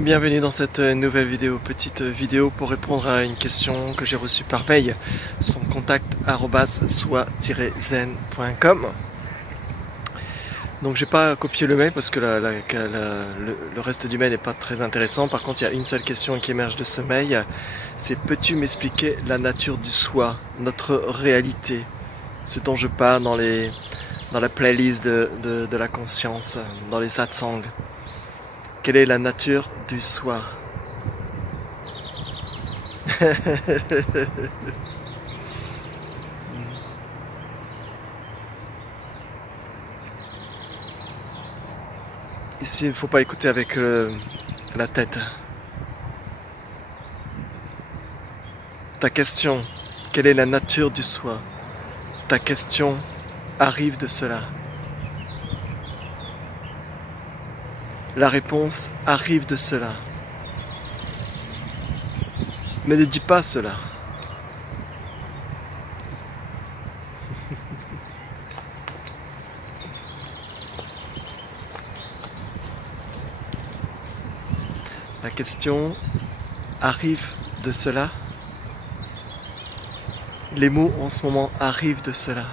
Bonjour, bienvenue dans cette nouvelle vidéo, petite vidéo pour répondre à une question que j'ai reçue par mail, son contact @soi-zen.com. Donc j'ai pas copié le mail parce que le reste du mail n'est pas très intéressant. Par contre, il y a une seule question qui émerge de ce mail, c'est: peux-tu m'expliquer la nature du soi, notre réalité, ce dont je parle dans la playlist de la conscience, dans les satsangs. Quelle est la nature du soi? Ici, il ne faut pas écouter avec la tête. Ta question, quelle est la nature du soi? Ta question arrive de cela. La réponse arrive de cela. Mais ne dis pas cela. La question arrive de cela. Les mots en ce moment arrivent de cela.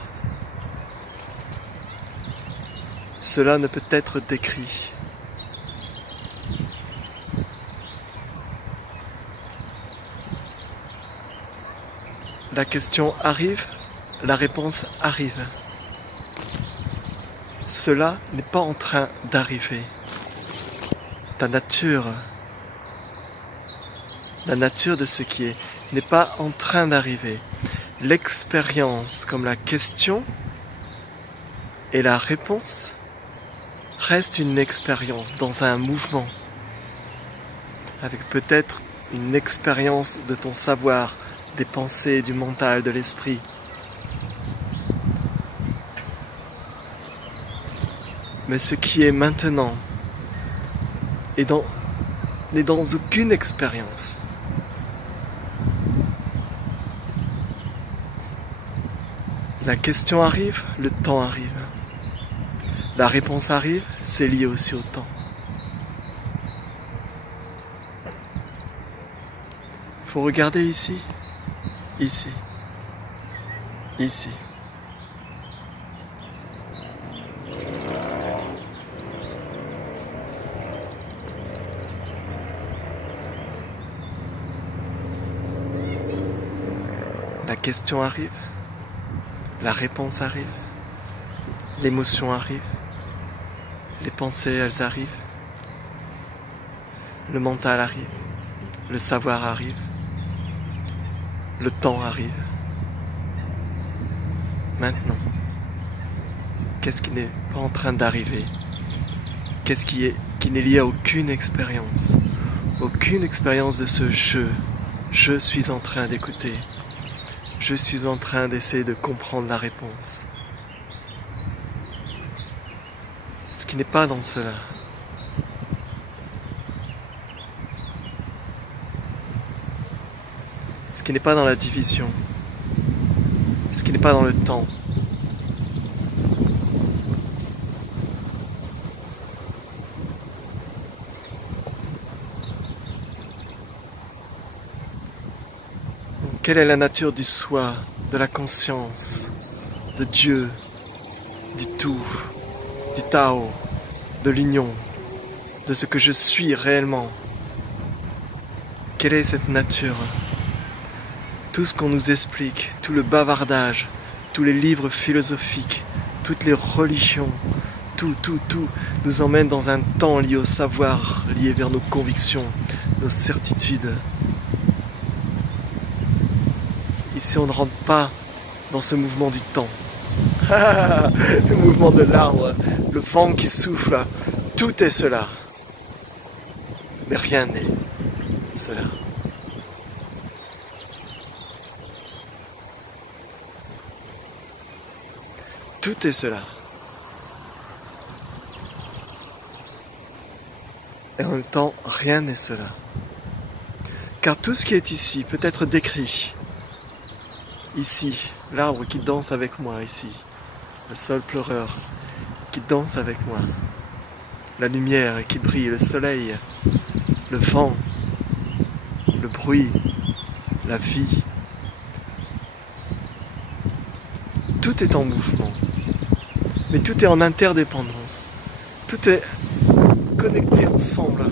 Cela ne peut être décrit. La question arrive, la réponse arrive. Cela n'est pas en train d'arriver. Ta nature, la nature de ce qui est, n'est pas en train d'arriver. L'expérience, comme la question et la réponse, reste une expérience dans un mouvement, avec peut-être une expérience de ton savoir, des pensées, du mental, de l'esprit. Mais ce qui est maintenant n'est dans aucune expérience. La question arrive, le temps arrive. La réponse arrive, c'est lié aussi au temps. Il faut regarder ici. Ici, ici. La question arrive, la réponse arrive, l'émotion arrive, les pensées elles arrivent, le mental arrive, le savoir arrive. Le temps arrive. Maintenant, qu'est-ce qui n'est pas en train d'arriver? Qu'est-ce qui n'est lié à aucune expérience? Aucune expérience de ce jeu. Je suis en train d'écouter. Je suis en train d'essayer de comprendre la réponse. Ce qui n'est pas dans cela. Ce qui n'est pas dans la division, ce qui n'est pas dans le temps. Donc, quelle est la nature du soi, de la conscience, de Dieu, du tout, du Tao, de l'union, de ce que je suis réellement? Quelle est cette nature? Tout ce qu'on nous explique, tout le bavardage, tous les livres philosophiques, toutes les religions, tout nous emmène dans un temps lié au savoir, lié vers nos convictions, nos certitudes. Ici, on ne rentre pas dans ce mouvement du temps. Le mouvement de l'arbre, le vent qui souffle, tout est cela. Mais rien n'est cela. Tout est cela. Et en même temps, rien n'est cela. Car tout ce qui est ici peut être décrit. Ici, l'arbre qui danse avec moi, ici. Le sol pleureur qui danse avec moi. La lumière qui brille, le soleil le vent, le bruit, la vie. Tout est en mouvement, mais tout est en interdépendance. Tout est connecté ensemble.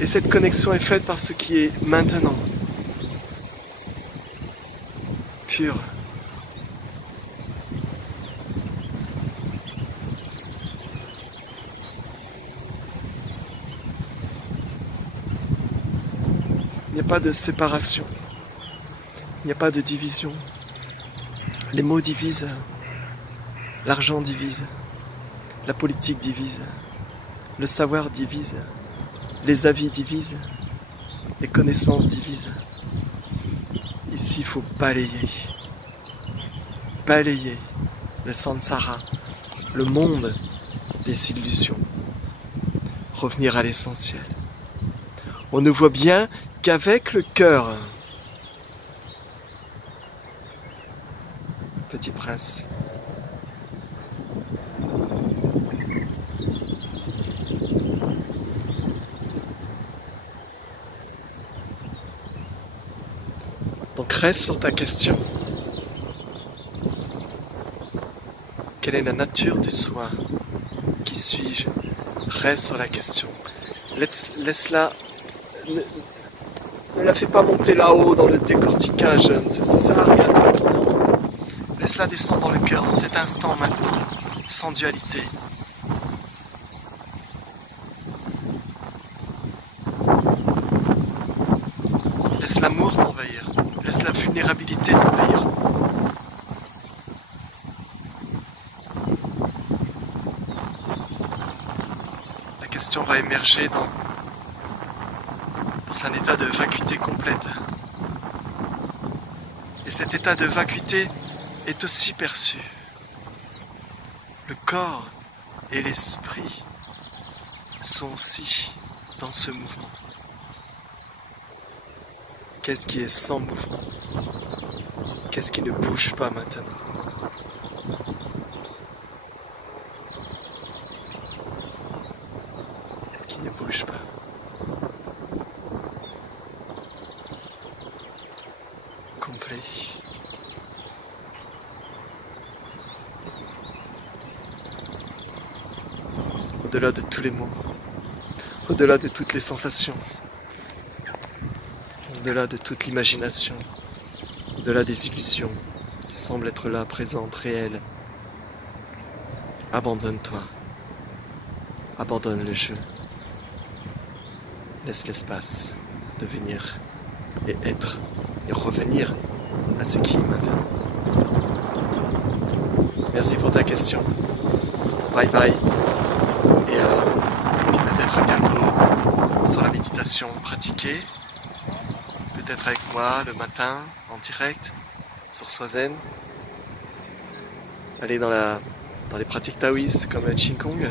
Et cette connexion est faite par ce qui est maintenant. Pur. Il n'y a pas de séparation. Il n'y a pas de division. Les mots divisent. L'argent divise. La politique divise. Le savoir divise. Les avis divisent. Les connaissances divisent. Ici, il faut balayer. Balayer le samsara, le monde des illusions. Revenir à l'essentiel. On ne voit bien qu'avec le cœur. Petit prince. Donc reste sur ta question. Quelle est la nature du soi? Qui suis-je? Reste sur la question. Laisse-la. Ne la fais pas monter là-haut dans le décortiquage. Ça sert à rien de tourner en rond. Laisse-la descendre dans le cœur, dans cet instant maintenant, sans dualité. Laisse l'amour t'envahir. Laisse la vulnérabilité t'envahir. La question va émerger dans un état de vacuité complète. Et cet état de vacuité est aussi perçu. Le corps et l'esprit sont aussi dans ce mouvement. Qu'est-ce qui est sans mouvement? Qu'est-ce qui ne bouge pas maintenant? Qui ne bouge pas. Complet. Au-delà de tous les mots, au-delà de toutes les sensations, au-delà de toute l'imagination, au-delà des illusions qui semblent être là, présentes, réelles. Abandonne-toi, abandonne le jeu, laisse l'espace devenir et être et revenir à ce qui est maintenant. Merci pour ta question. Bye bye. Et puis peut-être à bientôt sur la méditation pratiquée. Peut-être avec moi le matin en direct sur Swazen. Aller dans les pratiques taoïstes comme le Qigong.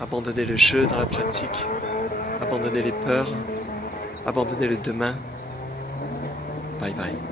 Abandonner le jeu dans la pratique. Abandonner les peurs. Abandonner le demain. Bye bye.